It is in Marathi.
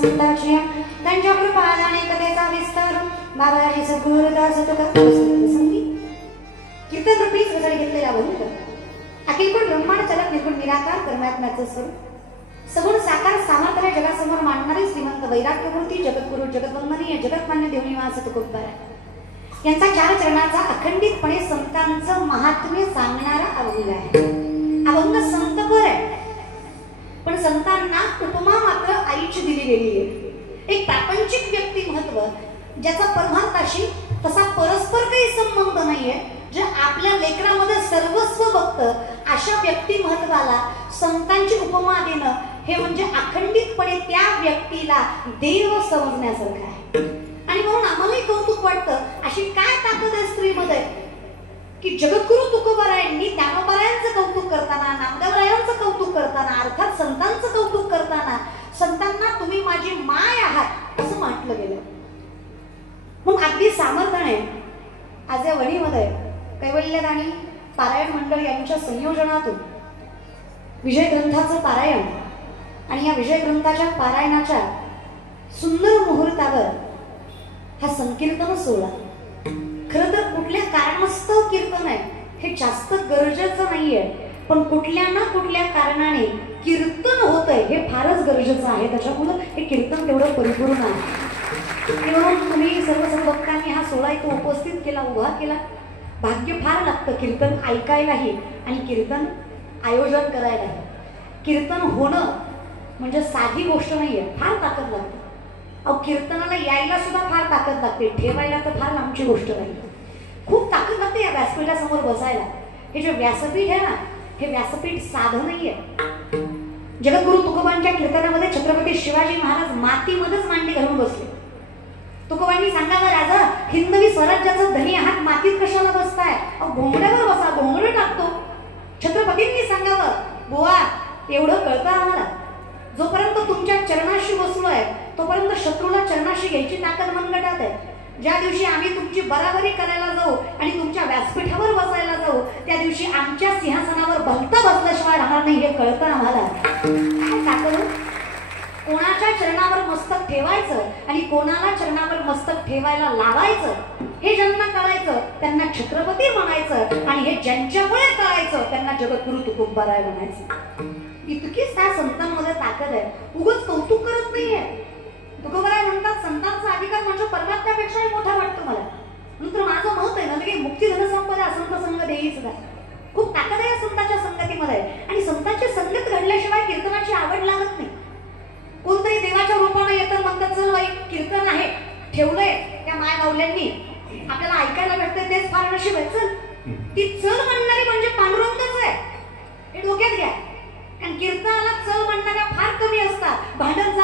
संताची त्यांच्या कृपादाने कथेचा विस्तार बाबाजी सद्गुरुदास तुका संती कीर्तन रूपी सजड घेतलेला अभंग अखिलकोट ब्रह्मांड चलक निर्गुण निराकार परमात्म्याचं स्वरूप सगुण साकार सामर्थ्याने जगासमोर मांडणारे श्रीमंत वैराग्यमूर्ती जगद्गुरू जगद्वंदनीय जगतमान्य देवनिवास तुकोबार यांचा चार चरणाचा अखंडितपणे संतांचं महात्म्य सांगणारा अभंग आहे। अभंग संतपर आहे पण संतांना उपमा मात्र आईची दिली गेली आहे। एक प्रापंचिक व्यक्तिमत्व ज्याचा परमार्थाशी तसा परस्पर काही संबंध नाहीये, जे आपल्या लेकरामध्ये सर्वस्व बघतं अशा व्यक्तिमत्वाला संतांची उपमा देणं हे म्हणजे अखंडितपणे त्या व्यक्तीला देव समजण्यासारखं आहे। आणि म्हणून आम्हालाही कौतुक वाटतं अशी काय ताकद आहे स्त्रीमध्ये की जगद्गुरु तुकोबारायांनी ज्ञानोबारायांचं कौतुक करताना नामदेवरायांचं कौतुक करताना अर्थात संतांचं कौतुक करताना संतांना तुम्ही माझी माय आहात असं म्हटलं गेलं। मग अगदी सामर्थ्याने आज या वणीमध्ये कैवल्य आणि पारायण मंडळ यांच्या संयोजनातून विजय ग्रंथाचं पारायण आणि या विजय ग्रंथाच्या पारायणाच्या सुंदर मुहूर्तावर हा संकीर्तन सोहळा खरं तर कुठल्या कारणास्तव कीर्तन आहे हे जास्त गरजेचं नाहीये, पण कुठल्या ना कुठल्या कारणाने कीर्तन होतंय हे फारच गरजेचं आहे। त्याच्यामुळे हे कीर्तन तेवढं परिपूर्ण आहे। म्हणून तुम्ही सर्व भक्तांनी हा सोहळा इथं उपस्थित केला, उभा केला। भाग्य फार लागतं कीर्तन ऐकायलाही आणि कीर्तन आयोजन करायलाही। कीर्तन होणं म्हणजे साधी गोष्ट नाहीये, फार ताकद लागते। अहो कीर्तनाला यायला सुद्धा फार ताकद लागते, ठेवायला तर फार लांबची गोष्ट नाही। खूप ताकद लागते या व्यासपीठासमोर बसायला। हे जे व्यासपीठ आहे ना हे व्यासपीठ साधं नाहीये। जगद्गुरु तुकोबांच्या कीर्तनामध्ये छत्रपती शिवाजी महाराज मातीमध्येच मांडी घालून बसले। तुकोबांनी सांगावं राजा हिंदवी स्वराज्याचा धनी आहात, मातीत कशाला बसताय? अहो घोंगड्यावर बसा, घोंगडं टाकतो। छत्रपतींनी सांगावं बुवा एवढं कळतं आम्हाला, जोपर्यंत तुमच्या चरणाशी बसलो आहे तोपर्यंत शत्रूला चरणाशी घ्यायची ताकद मनगटात आहे। ज्या दिवशी आम्ही तुमची बराबरी करायला जाऊ आणि तुमच्या व्यासपीठावर बसायला जाऊ त्या दिवशी आमच्या सिंहासनावर भलता बसल्याशिवाय राहणार नाही हे कळतं आम्हाला। काय ताकद? कोणाच्या चरणावर मस्तक ठेवायचं आणि कोणाला चरणावर मस्तक ठेवायला लावायचं हे ज्यांना कळायचं त्यांना छत्रपती म्हणायचं, आणि हे ज्यांच्यामुळे कळायचं त्यांना जगद्गुरु तुकोबाराय म्हणायचं। इतकीच त्या संतांमध्ये ताकद आहे, उगाच कौतुक करत नाहीये। तुकोबाराय म्हणतात संतांचा अधिकार म्हणजे परमात्म्यापेक्षाही मोठा वाटतो मला। नंतर माझं मत आहे ना की मुक्ती धनसंपदा असंत संग देई सुद्धा खूप ताकद आहे संतांच्या संगतीमध्ये। आणि संतांची संगत घडल्याशिवाय कीर्तनाची आवड लागत नाही। कोणतरी देवाच्या रूपाने येतं म्हणतात चल बाई कीर्तन आहे ठेवलंय त्या माय माऊल्यांनी आपल्याला ऐकायला भेटतंय तेच फार नशीब आहे। चल ती चल म्हणणारी म्हणजे पांडुरंगच आहे हे डोक्यात घ्या। कारण कीर्तनाला चल म्हणणाऱ्या फार कमी असतात, भांडण